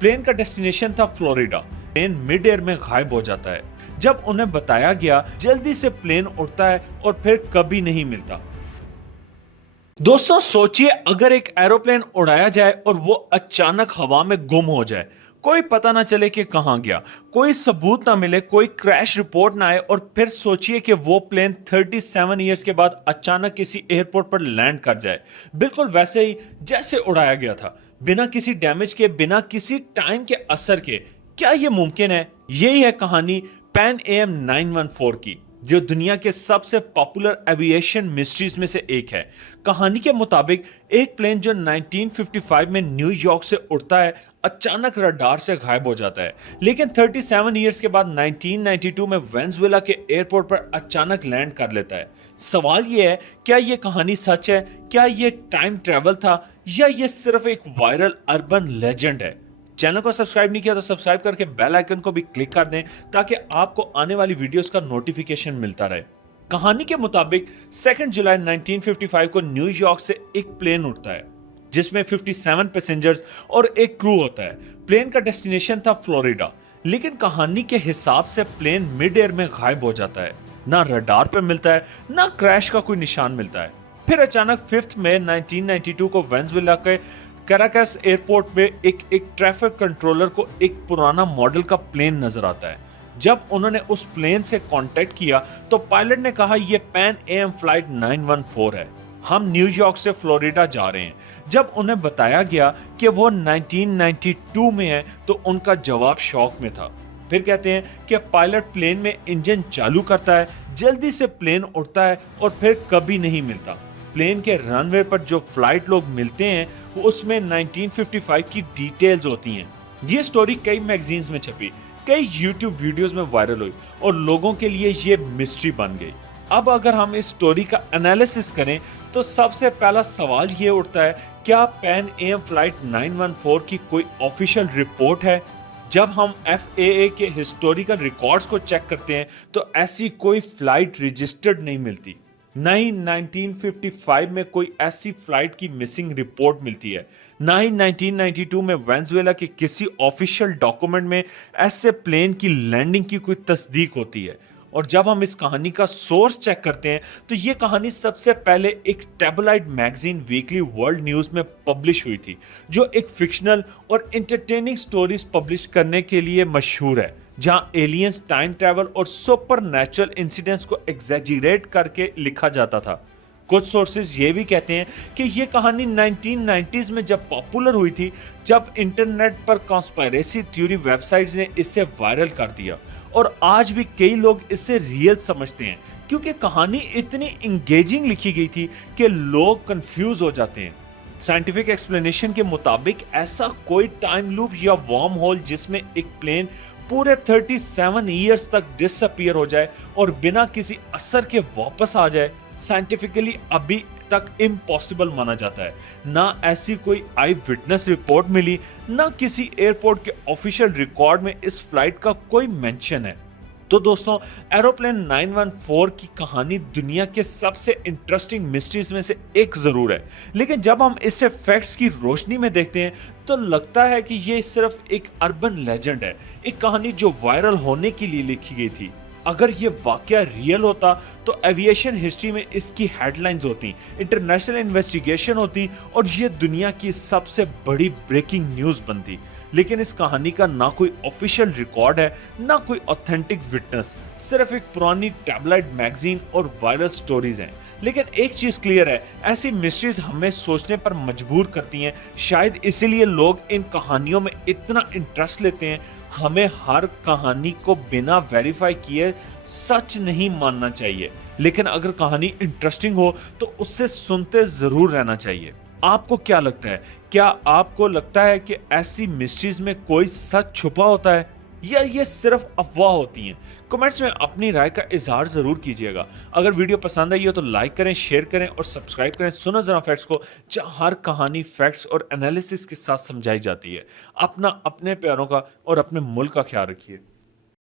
Plane का destination था Florida. Plane mid air में गायब हो जाता है। जब उन्हें बताया गया जल्दी से प्लेन उड़ता है और फिर कभी नहीं मिलता। दोस्तों सोचिए, अगर एक एरोप्लेन उड़ाया जाए और वो अचानक हवा में गुम हो जाए, कोई पता ना चले कि कहां गया, कोई सबूत ना मिले, कोई क्रैश रिपोर्ट ना आए, और फिर सोचिए कि वो प्लेन 37 इयर्स के बाद अचानक किसी एयरपोर्ट पर लैंड कर जाए, बिल्कुल वैसे ही जैसे उड़ाया गया था, बिना किसी डैमेज के, बिना किसी टाइम के असर के। क्या यह मुमकिन है? यही है कहानी पैन AM 914 की, जो दुनिया के सबसे पॉपुलर एविएशन मिस्ट्रीज में से एक है। कहानी के मुताबिक एक प्लेन जो 1955 में न्यूयॉर्क से उड़ता है, अचानक रडार से गायब हो जाता है, लेकिन 37 इयर्स के बाद 1992 में वेनेजुएला के एयरपोर्ट पर अचानक लैंड कर लेता है। सवाल यह है, क्या यह कहानी सच है? क्या यह टाइम ट्रेवल था, या यह सिर्फ एक वायरल अर्बन लेजेंड है? चैनल को सब्सक्राइब नहीं किया तो सब्सक्राइब करके बेल आइकन को भी क्लिक कर दें, ताकि आपको आने वाली वीडियोस का नोटिफिकेशन मिलता रहे। कहानी के मुताबिक 2 जुलाई 1955 को न्यूयॉर्क से एक प्लेन उड़ता है, जिसमें 57 पैसेंजर्स और एक क्रू होता है। प्लेन का डेस्टिनेशन था फ्लोरिडा, लेकिन कहानी के हिसाब से प्लेन मिड एयर में गायब हो जाता है। ना रडार पर मिलता है, ना क्रैश का कोई निशान मिलता है। फिर अचानक 5 मई 1992 को वेनेजुएला के कैराकस एयरपोर्ट में एक ट्रैफिक कंट्रोलर को एक पुराना मॉडल का प्लेन नजर आता है। जब उन्होंने उस प्लेन से कांटेक्ट किया तो पायलट ने कहा, यह पैन AM फ्लाइट 914 है, हम न्यूयॉर्क से फ्लोरिडा जा रहे हैं। जब उन्हें बताया गया कि वो 1992 में है तो उनका जवाब शॉक में था। फिर कहते हैं कि पायलट प्लेन में इंजन चालू करता है, जल्दी से प्लेन उड़ता है और फिर कभी नहीं मिलता। प्लेन के रनवे पर जो फ्लाइट लोग मिलते हैं उसमें 1955 की डिटेल्स होती हैं। ये स्टोरी कई मैगजीन्स में छपी, कई YouTube वीडियोस में वायरल हुई और लोगों के लिए ये मिस्ट्री बन गई। अब अगर हम इस स्टोरी का एनालिसिस करें तो सबसे पहला सवाल ये उठता है, क्या पैन AM फ्लाइट 914 की कोई ऑफिशियल रिपोर्ट है? जब हम FAA के हिस्टोरिकल रिकॉर्ड्स को चेक करते हैं तो ऐसी कोई फ्लाइट रजिस्टर्ड नहीं मिलती। ना ही 1955 में कोई ऐसी फ्लाइट की मिसिंग रिपोर्ट मिलती है, ना ही 1992 में वेनेजुएला के किसी ऑफिशियल डॉक्यूमेंट में ऐसे प्लेन की लैंडिंग की कोई तस्दीक होती है। और जब हम इस कहानी का सोर्स चेक करते हैं तो ये कहानी सबसे पहले एक tabloid magazine weekly world news में पब्लिश हुई थी, जो एक फिक्शनल और एंटरटेनिंग स्टोरीज पब्लिश करने के लिए मशहूर है, जहां एलियंस, टाइम ट्रैवल और सुपर नेचुरल इंसिडेंट्स को एग्जैजरेट करके लिखा जाता था। कुछ सोर्सेज ये भी कहते हैं कि ये कहानी 1990s में जब पॉपुलर हुई थी, जब इंटरनेट पर कॉन्स्पिरेसी थ्योरी वेबसाइट्स ने इसे वायरल कर दिया, और आज भी कई लोग इसे रियल समझते हैं, क्योंकि कहानी इतनी इंगेजिंग लिखी गई थी कि लोग कंफ्यूज हो जाते हैं। साइंटिफिक एक्सप्लेनेशन के मुताबिक ऐसा कोई टाइम लूप या वार्म होल जिसमें एक प्लेन पूरे 37 इयर्स तक डिसअपीयर हो जाए और बिना किसी असर के वापस आ जाए, साइंटिफिकली अभी तक इम्पॉसिबल माना जाता है। ना ऐसी कोई आई विटनेस रिपोर्ट मिली, ना किसी एयरपोर्ट के ऑफिशियल रिकॉर्ड में इस फ्लाइट का कोई मेंशन है। तो दोस्तों, एरोप्लेन 914 की कहानी दुनिया के सबसे इंटरेस्टिंग मिस्ट्रीज में से एक जरूर है, लेकिन जब हम इसे फैक्ट्स की रोशनी में देखते हैं तो लगता है कि ये सिर्फ एक अर्बन लेजेंड है, एक कहानी जो वायरल होने के लिए लिखी गई थी। अगर ये वाकया रियल होता तो एविएशन हिस्ट्री में इसकी हेडलाइंस होती, इंटरनेशनल इन्वेस्टिगेशन होती और ये दुनिया की सबसे बड़ी ब्रेकिंग न्यूज बनती। लेकिन इस कहानी का ना कोई ऑफिशियल रिकॉर्ड है, ना कोई ऑथेंटिक विटनेस, सिर्फ एक पुरानी टैबलॉइड मैगजीन और वायरल स्टोरीज हैं। लेकिन एक चीज क्लियर है, ऐसी मिस्ट्रीज हमें सोचने पर मजबूर करती हैं। शायद इसीलिए लोग इन कहानियों में इतना इंटरेस्ट लेते हैं। हमें हर कहानी को बिना वेरीफाई किए सच नहीं मानना चाहिए, लेकिन अगर कहानी इंटरेस्टिंग हो तो उससे सुनते जरूर रहना चाहिए। आपको क्या लगता है? क्या आपको लगता है कि ऐसी मिस्ट्रीज में कोई सच छुपा होता है, या ये सिर्फ अफवाह होती हैं? कमेंट्स में अपनी राय का इजहार जरूर कीजिएगा। अगर वीडियो पसंद आई हो तो लाइक करें, शेयर करें और सब्सक्राइब करें। सुनो जरा फैक्ट्स को, जहां हर कहानी फैक्ट्स और एनालिसिस के साथ समझाई जाती है। अपने प्यारों का और अपने मुल्क का ख्याल रखिए।